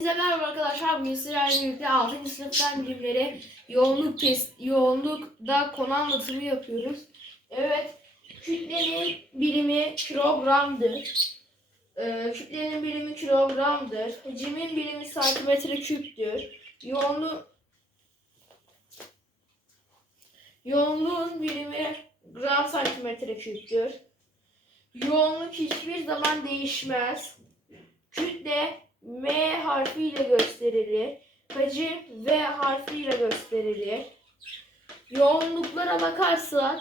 Size merhaba arkadaşlar. Bugün sizlerle birlikte 6. sınıf fen bilimleri yoğunluk test, yoğunlukta konu anlatımı yapıyoruz. Evet, kütlenin birimi kilogramdır. Ee, kütlenin birimi kilogramdır. Hacmin birimi santimetre küptür. Yoğunluğu Yoğunluğun birimi gram santimetre küptür. Yoğunluk hiçbir zaman değişmez. Kütle M harfiyle gösterilir. Hacim V harfiyle gösterilir. Yoğunluklara bakarsak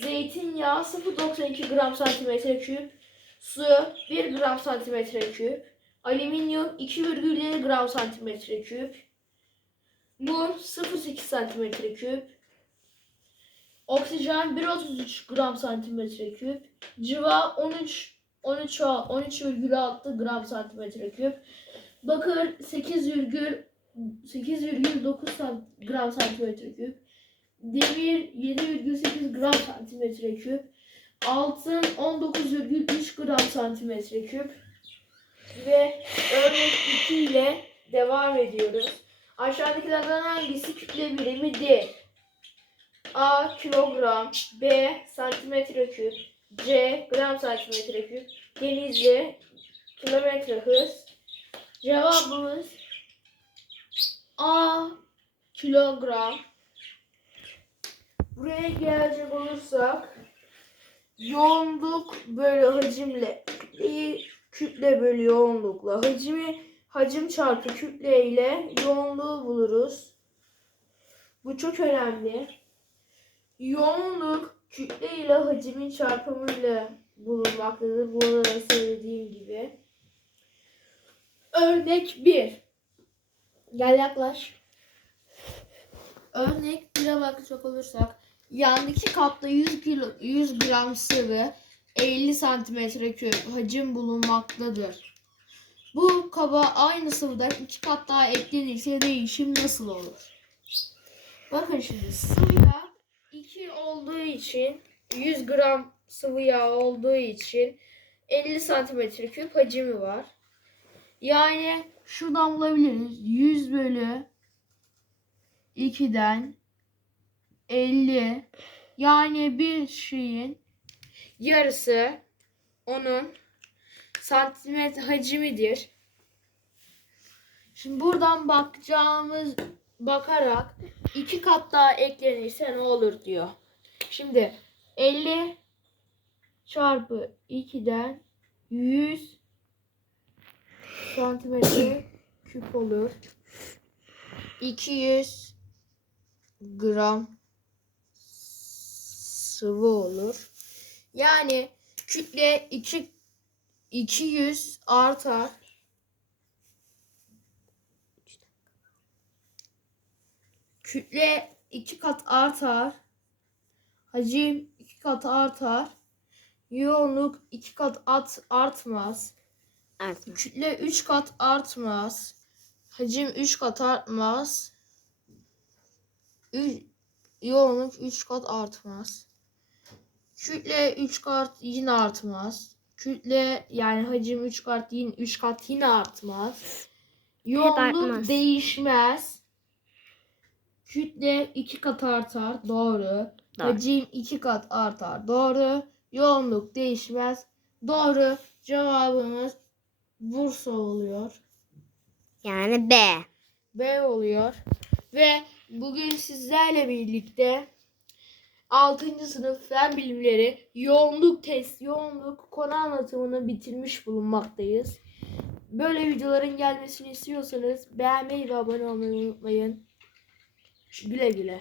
zeytinyağı 0.92 gram santimetre küp, su 1 gram santimetre küp, alüminyum 2,7 gram santimetre küp, mum 0.8 santimetre küp, oksijen 1.33 gram santimetre küp, civa 13 13 13,6 gram santimetre küp, bakır 8,9 8,9 san- gram santimetre küp, demir 7,8 gram santimetre küp, altın 19,3 gram santimetre küp. Ve örnek 2 ile devam ediyoruz. Aşağıdakilerden hangisi kütle birimi değil? A kilogram, B santimetre küp, C gram santimetre küp, denizli kilometre hız. Cevabımız A kilogram. Buraya gelecek olursak yoğunluk bölü hacimle kütle bölü yoğunlukla hacmi hacim çarpı kütle ile yoğunluğu buluruz. Bu çok önemli. Yoğunluk kütle ile hacmin çarpımıyla bulunmaktadır. Burada da söylediğim gibi. Örnek 1. Gel yaklaş. Örnek 1'e bakacak olursak yandaki kapta 100 kilo 100 gram sıvı 50 santimetre küp hacim bulunmaktadır. Bu kaba aynı sıvıdan iki kat daha eklenirse değişim nasıl olur? Bakın şimdi sıvı yağ 2 olduğu için 100 gram sıvı yağ olduğu için 50 santimetre küp hacmi var. Yani şuradan bulabiliriz. 100 bölü 2'den 50 yani bir şeyin yarısı onun santimetre hacmidir. Şimdi buradan bakacağımız bakarak iki kat daha eklenirse ne olur diyor. Şimdi 50 çarpı 2'den 100 santimetre küp olur. 200 gram sıvı olur. Yani kütle 2 200 artar. Kütle iki kat artar. Hacim iki kat artar. Yoğunluk iki kat at artmaz. Artma. Kütle 3 kat artmaz. Hacim 3 kat artmaz. Ü- yoğunluk 3 kat artmaz. Kütle 3 kat yine artmaz. Kütle yani hacim 3 kat yine 3 kat yine artmaz. Yoğunluk artmaz. değişmez. Kütle 2 kat artar. Doğru. Doğru. Hacim 2 kat artar. Doğru. Yoğunluk değişmez. Doğru. Cevabımız Bursa oluyor. Yani B. B oluyor. Ve bugün sizlerle birlikte 6. sınıf fen bilimleri yoğunluk test, yoğunluk konu anlatımını bitirmiş bulunmaktayız. Böyle videoların gelmesini istiyorsanız beğenmeyi ve abone olmayı unutmayın. Güle güle.